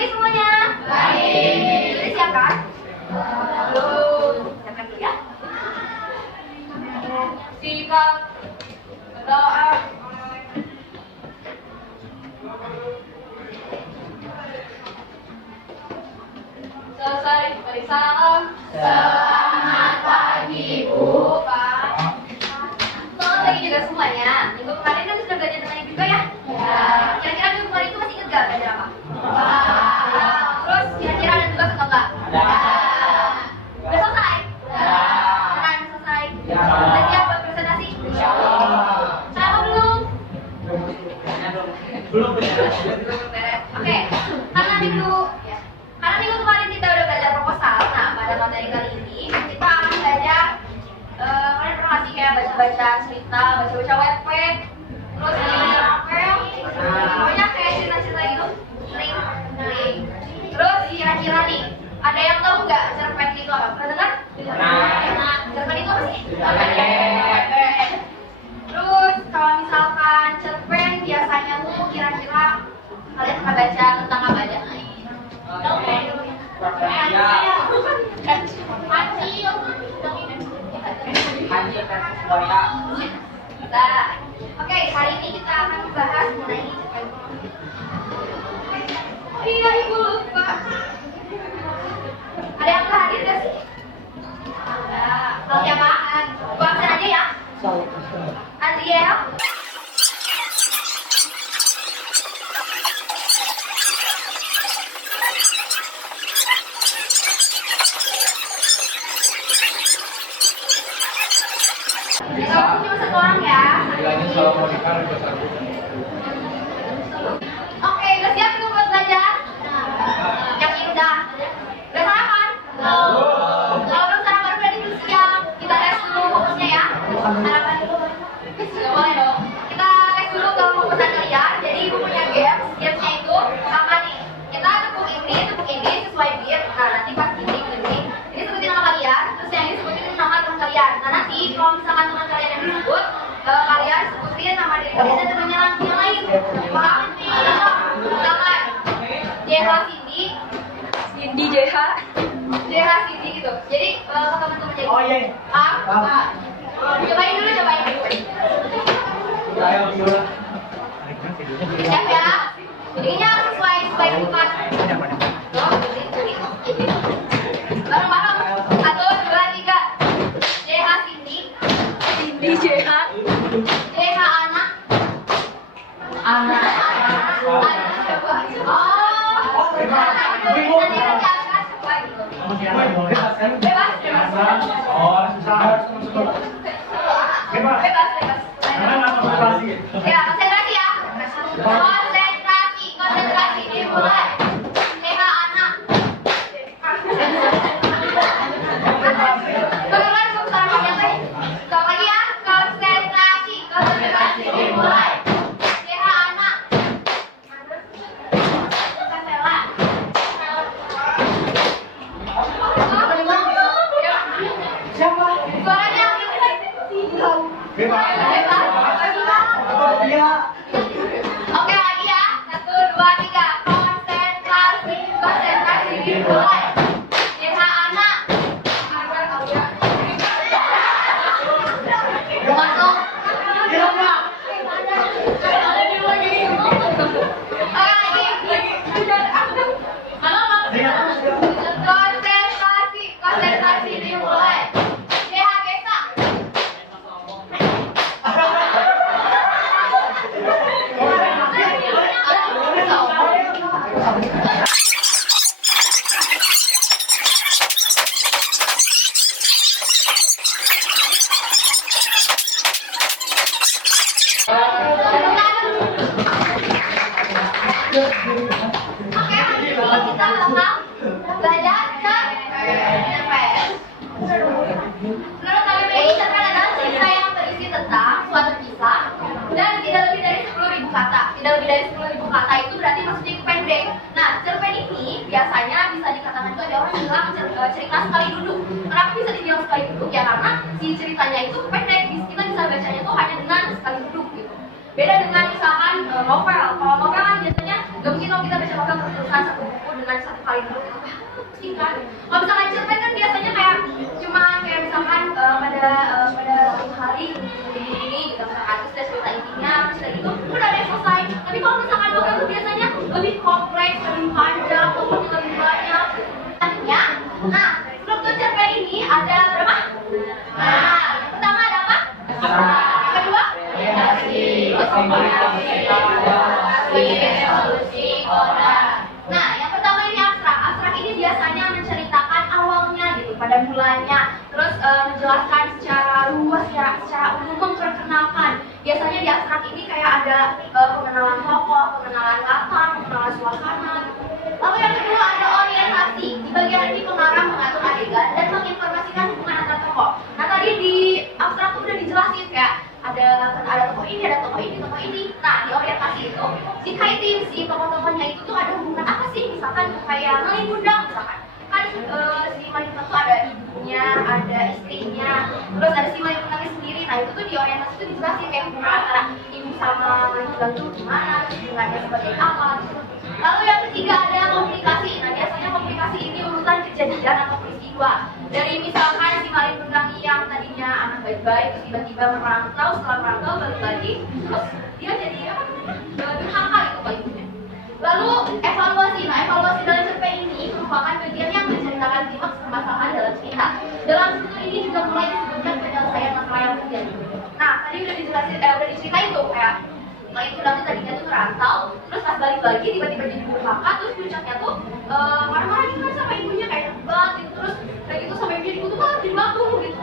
pagi semuanya. Baik. Jadi siap kan? Lalu siapkan dulu ya. Sikat berdoa. Selesai beri salam. Selamat pagi Bu. Pak. Selamat pagi juga semuanya. Minggu kemarin kan sudah belajar tentang juga ya? Ya. Kira-kira minggu kemarin itu masih ingat gak belajar apa? Terus kira-kira ada tugas atau enggak? Ada. Udah selesai? Beneran selesai? Udah siap buat presentasi? Sama belum? Belum. Oke. Karena minggu kemarin kita udah belajar proposal. Nah, pada materi kali ini kita akan belajar kalian pernah ngasih kayak baca-baca cerita, baca-baca webpad, terus novel, pokoknya kayak cerita-cerita itu sering. Terus kira-kira nih, ada yang tahu nggak cerpen itu apa? Pernah dengar? Nah, cerpen itu apa sih? Terus kalau misalkan cerpen biasanya tuh kira-kira kalian pernah baca tentang apa aja? Nah, oke, hari ini kita akan membahas mengenai cerpen. Iya, ibu lupa. Ada yang hadir gak sih? Nah, kalau siapa? Gua absen aja ya. Adriel. Cuma satu orang ya. Oke, udah siap tuh buat belajar? Yakin udah? Udah sarapan? Belum. Kalau belum sarapan berarti belum siap. Kita tes dulu fokusnya ya. Sarapan dulu. Boleh dong. Kita tes dulu ke fokusan kalian. Jadi ibu punya games. Gamesnya itu sama nih. Kita tepuk ini sesuai beat. Nah, nanti pas ini sebutin nama kalian. Terus yang ini sebutin nama teman kalian. Nah, nanti kalau misalkan teman kalian yang disebut, kalian sebutin nama diri kalian dan temannya yang lain. Paham? Misalkan JH Cindy JH Cindy gitu. Jadi ke teman-teman jadi. Oh iya. Cobain dulu. Siap ya? Jadinya sesuai kebutuhan. Bareng-bareng. 1, 2, 3. JH Cindy JH anak. Bebas. Ya, konsentrasi ya. Konsentrasi dimulai. JH anak. Bagaimana kamu sarapannya teh? Sekali lagi ya, konsentrasi dimulai. JH anak. Siapa? Suaranya bebas. Oke, lagi ya. 1, 2, 3. Konsentrasi dimulai. JH anak. Masuk. Konsentrasi dimulai. JH Gesa. Oke, hari ini kita bakal belajar cerpen. Menurut KBBI, cerpen adalah cerita yang berisi tentang suatu kisah dan tidak lebih dari 10.000 kata. Tidak lebih dari 10.000 kata itu berarti maksudnya pendek. Nah, cerpen ini biasanya bisa dikatakan itu ada orang bilang cerita sekali duduk. Kenapa bisa dibilang sekali duduk? Ya karena si ceritanya itu pendek. Kita bisa bacanya itu hanya dengan sekali duduk gitu. Beda dengan misalkan novel. Kalau novel kan biasanya Gak mungkin kalau kita baca novel terus-terusan satu buku dengan satu kali dulu gitu. Pusing kan? Kalau misalkan cerpen kan biasanya kayak cuma kayak misalkan pada hari ini gitu misalkan terus ada cerita intinya terus udah gitu udah ada yang selesai. Tapi kalau misalkan novel itu biasanya lebih kompleks, lebih panjang, tokohnya lebih banyak. Nah, struktur cerpen ini ada berapa? Nah, yang pertama ada apa? Yang kedua? Nah, yang pertama ini abstrak. Abstrak ini biasanya menceritakan awalnya gitu, pada mulanya, terus menjelaskan secara luas, secara umum memperkenalkan. Biasanya di abstrak ini kayak ada pengenalan tokoh, pengenalan latar, pengenalan suasana. Lalu yang kedua ada orientasi. Di bagian ini pengarang mengatur adegan dan menginformasikan hubungan antar tokoh. Nah tadi di abstrak udah dijelasin kayak ada tokoh ini, ada tokoh ini, tokoh ini. Nah di orientasi itu dikaitin si tokoh-tokohnya itu tuh ada hubungan apa sih? Misalkan kayak Malin Kundang misalkan. Kan si Malin Kundang tuh ada ibunya, ada istrinya, terus ada si Malin Kundangnya sendiri. Nah itu tuh di orientasi itu dijelasin kayak hubungan antara ibu sama Malin Kundang tuh gimana, hubungannya sebagai apa. Lalu yang ketiga ada komunikasi. Nah biasanya komunikasi ini urutan kejadian atau peristiwa. Dari misalkan si Malin Kundang yang tadinya anak baik-baik terus tiba-tiba merantau, setelah merantau balik lagi, terus dia jadi apa? Durhaka gitu Pak ibunya. Lalu evaluasi. Nah evaluasi dalam cerpen ini merupakan bagian yang menceritakan klimaks permasalahan dalam cerita. Dalam struktur ini juga mulai disebutkan penyelesaian masalah yang terjadi. Nah tadi udah dijelasin, udah diceritain tuh kayak Malin Kundang tuh tadinya tuh merantau, terus pas balik lagi tiba-tiba jadi durhaka, terus puncaknya tuh marah-marah gitu kan sama ibunya kayak debat gitu, terus kayak gitu sampai ibunya dikutuk jadi batu gitu,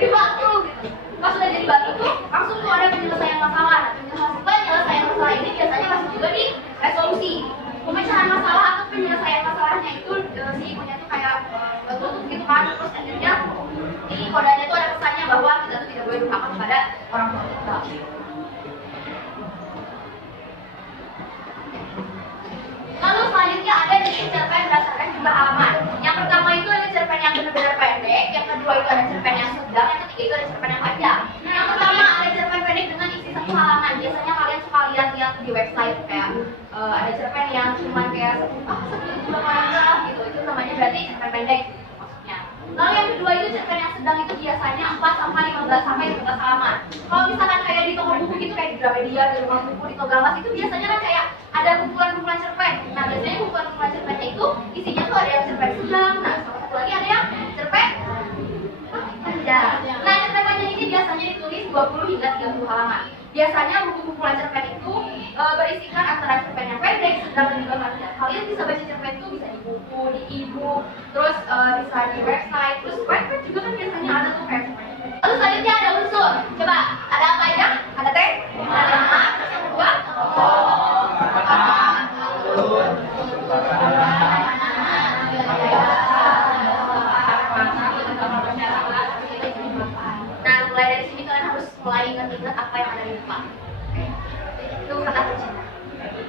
jadi batu gitu. Pas udah jadi batu tuh langsung tuh ada penyelesaian masalah. Nah, penyelesaian masalah ini biasanya masuk juga di resolusi. Pemecahan masalah atau penyelesaian masalahnya itu si ibunya tuh kayak tutup gitu kan, terus akhirnya di kodanya tuh ada pesannya bahwa kita tuh tidak boleh durhaka kepada orang tua kita. Lalu selanjutnya ada di cerpen berdasarkan jumlah halaman. Yang pertama itu ada cerpen yang benar-benar pendek, yang kedua itu ada cerpen yang sedang, yang ketiga itu ada cerpen yang panjang. Yang pertama ada cerpen pendek dengan isi 1 halaman. Biasanya kalian suka lihat di website kayak ada cerpen yang cuma kayak 1-2 paragraf gitu. Itu namanya berarti cerpen pendek maksudnya. Lalu yang kedua itu cerpen yang sedang itu biasanya 4-15 halaman. Kalau misalkan kayak di toko buku gitu kayak di Gramedia, di rumah buku, di Togamas itu biasanya kan kayak ada kumpulan-kumpulan cerpen. Nah biasanya kumpulan-kumpulan cerpennya itu isinya tuh ada yang cerpen sedang, nah sama satu lagi ada yang cerpen panjang. Nah cerpen panjang ini biasanya ditulis 20 hingga 30 halaman. Biasanya buku kumpulan cerpen itu berisikan antara cerpen yang pendek, sedang dan juga panjang. Kalian bisa baca cerpen itu bisa di buku, di e-book, terus bisa di website, terus website juga kan biasanya ada tuh kayak cerpen. Lalu selanjutnya ada unsur. Coba ada apa aja? Ada tema, terus yang kedua nah, mulai dari sini kalian harus mulai ingat-ingat apa yang ada di depan. Itu kata kuncinya.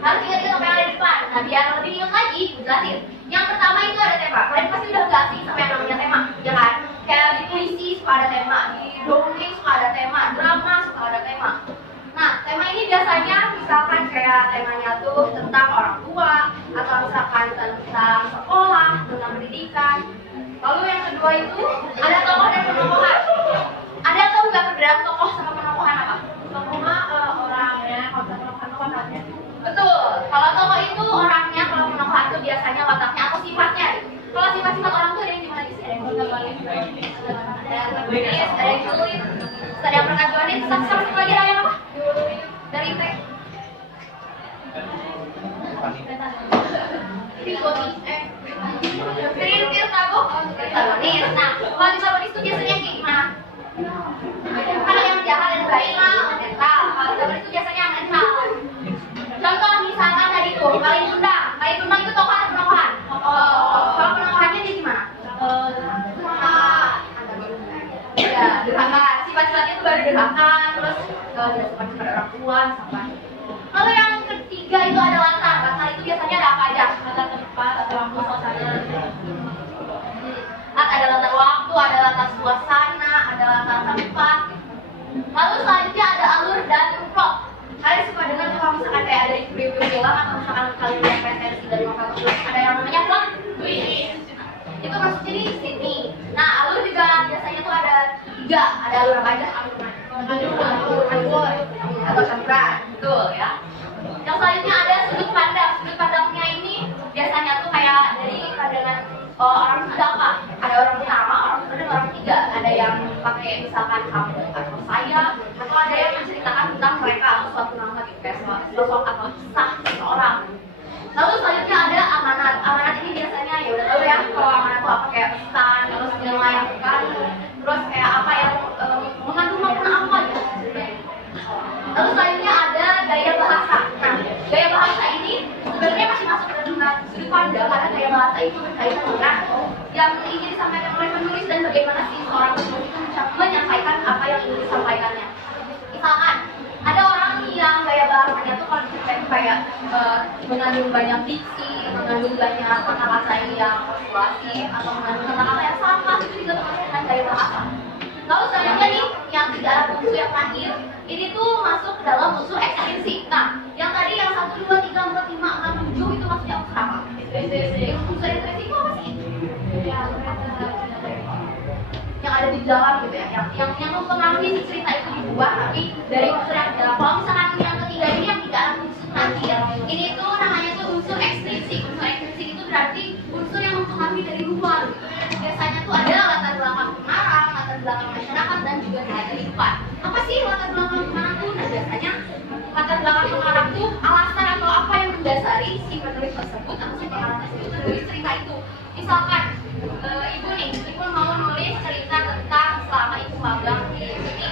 Harus ingat-ingat apa yang ada di depan. Nah, biar lebih ingat lagi, jelasin. Yang pertama itu ada tema. Kalian pasti udah nggak asing sama yang namanya tema, ya kan? Kayak di puisi suka ada tema, di dongeng suka ada tema, drama suka ada tema. Nah, tema ini biasanya misalkan kayak temanya tuh tentang orang tua, atau misalkan tentang sekolah, tentang pendidikan. Lalu yang kedua itu ada tokoh dan penokohan. Ada atau nggak perbedaan tokoh sama penokohan apa? Tokoh orangnya, kalau penokohan. Betul. Kalau tokoh itu orangnya, kalau penokohan itu biasanya wataknya atau sifatnya. Kalau sifat-sifat orang tuh ada yang gimana sih? Ada yang berkenalan, ada yang berkenalan, ada yang sulit, ada yang berkenalan. Sama lagi ada yang apa? Dari T. Perintil kagok. Nah, kalau di Jawa itu biasanya kayak gimana? Kalau yang jahat dan baik, netral. Kalau Jawa itu biasanya yang netral. Contoh misalkan tadi tuh, Malin Kundang. Malin Kundang itu tokoh atau penokohan? Kalau penokohannya dia gimana? Ya, durhaka. Sifat-sifatnya itu baru durhaka, terus tidak suka kepada orang tua, misalkan. Lalu yang ketiga itu ada latar. Latar itu biasanya ada apa aja? Latar tempat, latar waktu, suasana. Ada latar waktu, ada latar suasana, ada latar tempat. Lalu selanjutnya ada alur dan plot. Kalian suka dengar kalau misalkan kayak ada di preview doang atau misalkan kalian lihat presensi dari novel tersebut ada yang namanya plot twist. Itu maksudnya di sini. Nah, alur juga biasanya tuh ada 3, ada alur apa aja? Alur atau campuran, betul ya. Yang selanjutnya ada sudut pandang. Sudut pandangnya ini biasanya tuh kayak dari pandangan orang ketiga. Ada orang pertama, orang kedua, dan orang ketiga. Ada yang pakai misalkan kamu atau saya, atau ada yang menceritakan tentang mereka atau suatu nama gitu, kayak sosok atau kisah seseorang. Lalu selanjutnya ada amanat. Amanat ini biasanya ya udah tahu ya kalau amanat itu apa, kayak pesan, terus nilai yang terkandung, terus kayak apa yang mengandung makna apa gitu. Lalu selanjutnya ada gaya bahasa. Nah, gaya bahasa ini sebenarnya masih masuk ke dalam sudut pandang karena gaya bahasa itu berkaitan dengan yang ingin disampaikan oleh penulis dan bagaimana sih seorang penulis itu menyampaikan apa yang ingin disampaikannya. Misalkan ada orang yang gaya bahasanya tuh kalau diceritain kayak mengandung banyak diksi, mengandung banyak kata-kata yang persuasif atau mengandung kata-kata yang sama, itu juga termasuk dengan gaya bahasa. Lalu selanjutnya nih, yang tidak ada unsur yang terakhir, ini tuh masuk ke dalam unsur eksistensi. Nah, yang tadi yang 1, 2, 3, 4, 5, 6, 7 itu maksudnya unsur apa? Unsur eksistensi itu apa sih? Yang ada di dalam gitu ya, yang mempengaruhi si cerita itu dibuat, tapi dari unsur yang di dalam. Kalau misalkan yang ketiga ini yang tidak ada unsur terakhir, ini tuh namanya tuh unsur ekstrinsik. Unsur ekstrinsik itu berarti unsur yang mempengaruhi dari luar. Biasanya tuh ada latar belakang pengarang, latar belakang masyarakat, dan juga nilai kehidupan. Apa sih latar belakang pengarang tuh? Nah, biasanya latar belakang pengarang tuh alasan atau apa yang mendasari si penulis tersebut atau si pengarang tersebut menulis cerita itu. Misalkan ibu mau nulis cerita tentang selama ibu magang di sini,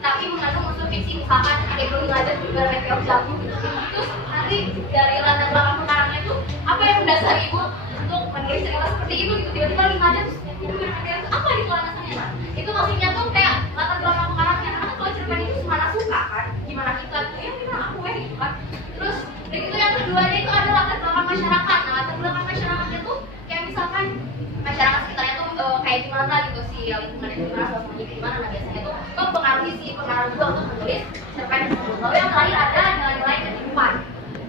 tapi mengandung unsur fiksi, misalkan ibu ngajar juga Meteor Jago gitu. Terus nanti dari latar belakang pengarangnya itu apa yang mendasari ibu untuk menulis cerita seperti itu gitu. Tiba-tiba ngajar terus ibu berpikir itu apa itu alasannya? Nah, itu maksudnya tuh kayak latar belakang pengarangnya. Karena kalau cerpen itu semana suka kan, gimana kita tuh ya gimana aku ya gitu kan. Terus dari itu yang keduanya itu ada latar belakang masyarakat. Nah, latar belakang masyarakatnya tuh kayak misalkan masyarakat sekitarnya tuh kayak gimana gitu sih, lingkungannya gimana, suasananya gimana. Nah, biasanya tuh mempengaruhi si pengarang juga untuk menulis cerpen tersebut. Lalu yang terakhir ada nilai-nilai kehidupan.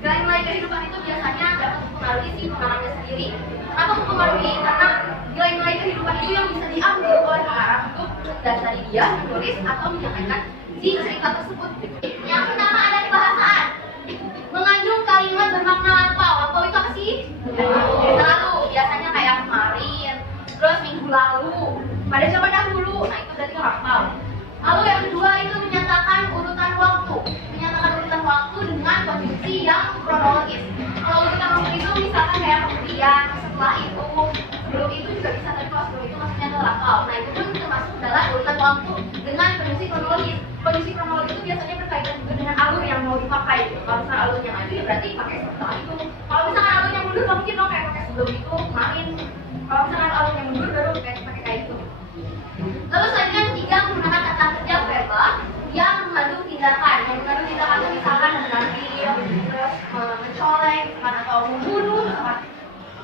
Nilai-nilai kehidupan itu biasanya dapat mempengaruhi si pengarangnya sendiri. Atau mempengaruhi karena nilai-nilai kehidupan itu yang bisa diambil oleh pengarang untuk mendasari dia menulis atau menyampaikan si cerita tersebut. Yang pertama ada kebahasaan. Mengandung kalimat bermakna lampau. Lampau itu apa sih? Selalu, biasanya kayak kemarin, terus minggu lalu, pada zaman dahulu. Nah, itu berarti lampau. Lalu yang kedua itu menyatakan urutan waktu. Menyatakan urutan waktu dengan konjungsi yang kronologis. Kalau urutan waktu itu misalkan kayak kemudian, setelah itu, sebelum itu juga bisa, tapi kalau sebelum itu maksudnya adalah lampau. Nah, itu pun termasuk dalam urutan waktu dengan konjungsi kronologis. Konjungsi kronologis itu biasanya berkaitan juga dengan alur yang mau dipakai. Kalau misalnya alurnya maju ya berarti pakai setelah itu. Kalau misalkan alurnya mundur, nggak mungkin dong kayak pakai sebelum itu, kemarin. Kalau misalkan alurnya mundur baru pakai kayak gitu. Lalu selanjutnya yang ketiga menggunakan kata kerja verba yang mengandung tindakan. Yang mengandung tindakan itu misalkan mengambil, terus mencolek, atau membunuh.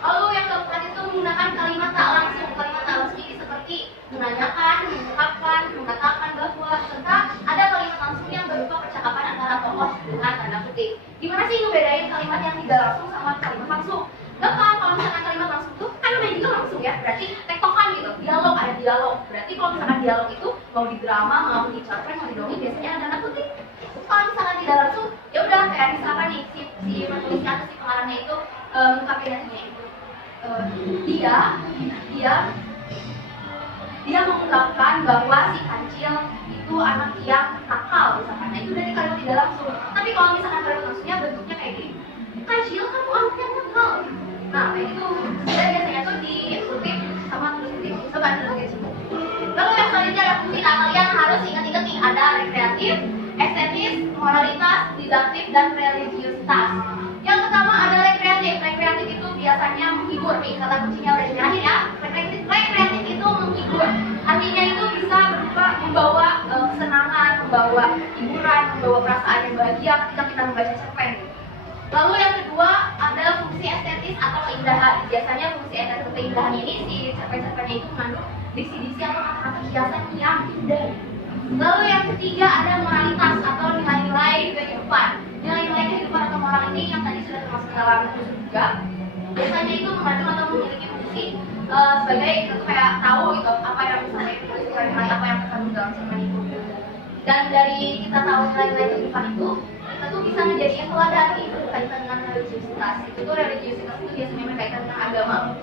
Lalu yang keempat itu menggunakan kalimat tak langsung. Kalimat tak langsung ini seperti menanyakan, mengungkapkan, mengatakan bahwa, serta ada kalimat langsung yang berupa percakapan antara tokoh dengan tanda kutip. Gimana sih ngebedain kalimat yang tidak langsung sama kalimat langsung? Gampang, kalau misalkan kalimat langsung tuh kan udah juga langsung ya, berarti tektokan gitu, dialog, ada dialog. Berarti kalau misalkan dialog itu mau di drama, mau di cerpen, mau di dongeng, biasanya ada tanda kutip. Kalau misalkan tidak langsung, ya udah kayak misalkan nih si penulisnya atau si pengarangnya itu mengungkapkannya itu dia mengungkapkan bahwa si Kancil itu anak yang nakal misalkan. Nah, itu dari kalimat tidak langsung. Tapi kalau misalkan kalimat langsungnya bentuknya kayak gini, Kancil kamu anak yang nakal. Nah, kayak gitu. Dan biasanya tuh dikutip sama kutip. Coba dulu guys. Lalu yang selanjutnya ada fungsi. Nah, kalian harus ingat-ingat nih, ada rekreatif, estetis, moralitas, didaktif, dan religiusitas. Yang pertama ada rekreatif. Rekreatif itu biasanya menghibur. Nih, kata kuncinya udah dijelasin ya. Rekreatif itu menghibur. Artinya itu bisa berupa membawa kesenangan, membawa hiburan, membawa perasaan yang bahagia ketika kita membaca cerpen. Lalu yang kedua ada fungsi estetis atau keindahan. Biasanya fungsi estetis atau keindahan ini si cerpen-cerpennya itu mengandung diksi-diksi atau kata-kata hiasan yang indah. Lalu yang ketiga ada moralitas atau nilai-nilai kehidupan. Nilai-nilai kehidupan atau orang ini yang tadi sudah termasuk dalam musuh juga, biasanya itu mengandung atau memiliki fungsi sebagai kayak tahu gitu apa yang disampaikan polisi nilai apa yang terkandung dalam cerpen itu. Dan dari kita tahu nilai-nilai kehidupan itu, kita tuh bisa menjadi teladan itu berkaitan dengan religiusitas. Itu tuh religiusitas itu biasanya berkaitan dengan agama.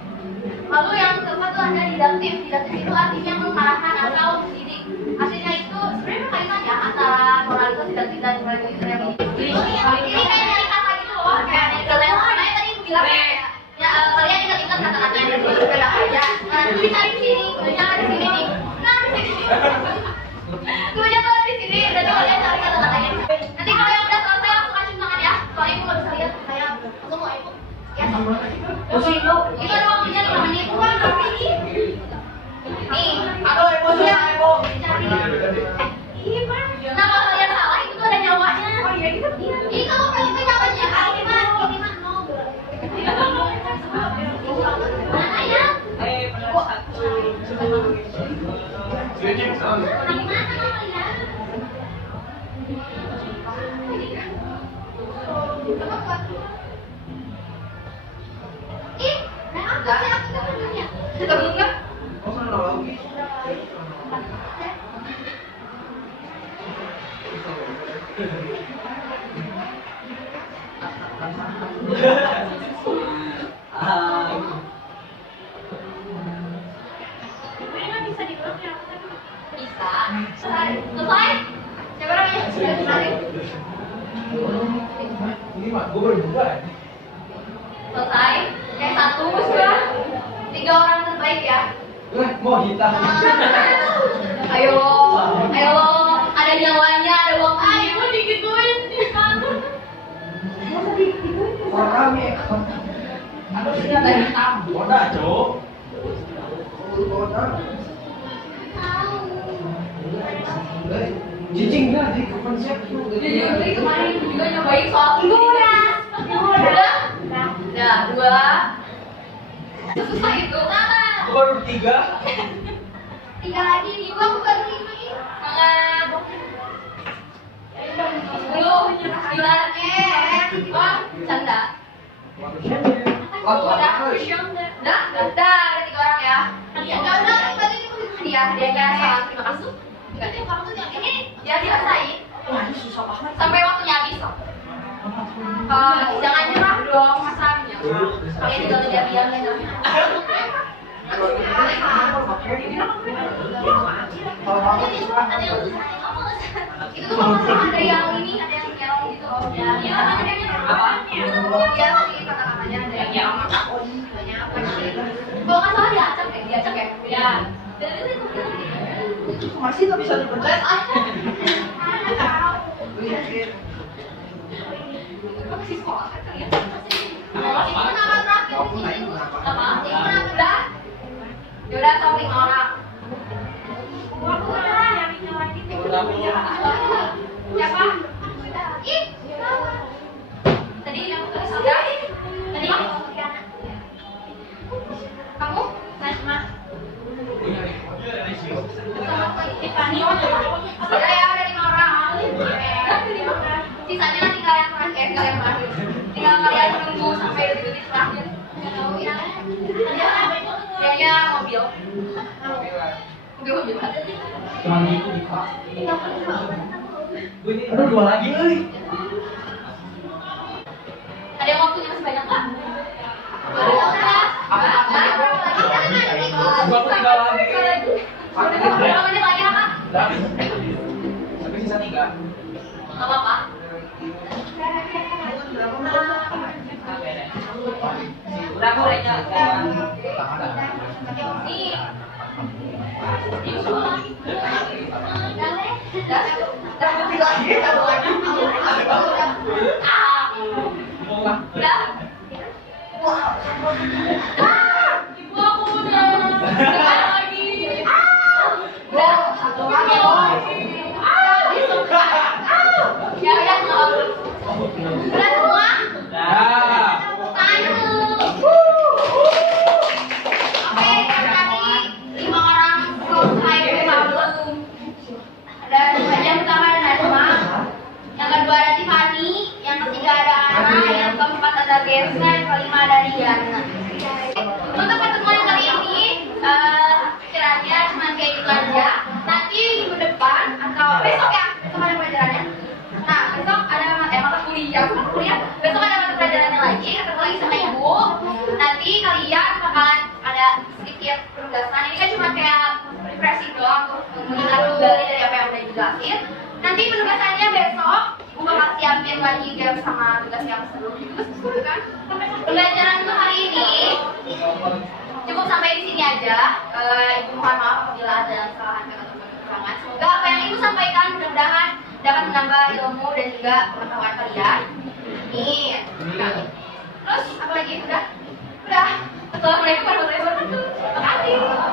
Lalu yang keempat itu ada didaktif. Didaktif itu artinya mengarahkan atau mendidik. Artinya itu sebenarnya berkaitan ya antara moralitas didaktif dan religius. Ini kayak nyari kata gitu loh, kayak nyari kata yang makanya tadi aku bilang ya kalian ingat-ingat kata-kata yang ada di sepeda aja. Nah, nanti dicari di sini, kemudian ada di sini nih. Nah, di sini. Kemudian kalau di sini, nanti kalian cari kata-katanya. Nanti kalau yang udah selesai langsung kasih tangan ya. Soalnya ibu nggak bisa lihat, saya langsung mau ibu. Ya, sama. Ibu, itu ada waktunya 5 menit. Kurang nanti nih. Nih, aduh ibu susah ibu. Iya, Pak. Nah, kalau kalian salah itu tuh ada nyawanya. Oh iya, gitu. Ini kalau kalian itu nyawanya. Ini mah no. Mana ya? Benar satu. Ih, enggak, saya tidak pernahnya. Enggak. Bisa. Selesai. Siapa namanya? Sudah selesai. Ini mah gue baru buka. Selesai. Yang satu sudah. 3 orang terbaik ya. Mau hitam. Ayo, ada nyawanya, ada uang. Ibu digituin di kantor. Orang ya. Ada sini ada hitam. Bodoh, Cok. Bodoh. Cicing nggak di konsep tuh. Jadi kemarin juga nyobain soal lunas. Udah, 2. Susah itu. Baru 3. 3 lagi, ibu aku baru 5 nih. Semangat. 10, 9, canda. Udah, ada 3 orang ya. Udah, tadi hadiahnya salam terima kasih. Kamu tuh yang ini ya dirasain. Wah, ini susah banget. Sampai waktunya habis kok. Jangan nyerah dong, masa menyerah. Kalian tinggal diam-diam aja. Itu tuh kalau ada yang ini, ada yang yellow gitu loh. Ya, apa? Dia sih kata-katanya ada yang yellow. Kalau nggak salah diacak ya? Ya. Masih nggak bisa dipercaya. Masih sekolah kan kalian? Itu nama terakhir di sini. Apa? Itu nama udah. Yaudah, sama 5 orang. Aku udah nyarinya lagi. Siapa? Ih, tadi yang tulis udah. Tadi kamu? Najma. Udah ya, udah 5 orang. Sisanya nanti kalian terakhir. Tinggal kalian menunggu sampai detik-detik terakhir. Kayaknya mobil. Cuman itu di kelas. Aduh, 2 lagi euy. Ada yang waktunya masih banyak nggak? Gua 3 lagi. Berapa menit lagi Kak? Sampai sisa 3. Nggak apa-apa. Udah aku udah jaga. Nih. Udah. Ibu aku udah. Lagi. Udah. Satu lagi. Ya udah. Udah semua? Dah. Oke, tadi 5 orang selesai belum? Ada yang pertama ada Najma, yang kedua ada Tiffany, yang ketiga ada Ana, Ya aku kan kuliah. Besok ada mata pelajarannya lagi, ketemu lagi sama ibu. Nanti kalian bakalan ada sedikit penugasan. Ini kan cuma kayak refreshing doang tuh, mengingat kembali dari apa yang udah dijelasin. Nanti penugasannya besok, ibu bakal siapin lagi game sama tugas yang seru. Seru kan? Pembelajaran untuk hari ini cukup sampai di sini aja. Ibu mohon maaf apabila ada kesalahan atau kekurangan. Semoga apa yang ibu sampaikan mudah-mudahan dapat menambah ilmu dan juga pengetahuan kalian. Amin. Terus apa lagi? Udah. Assalamualaikum warahmatullahi wabarakatuh. Terima kasih.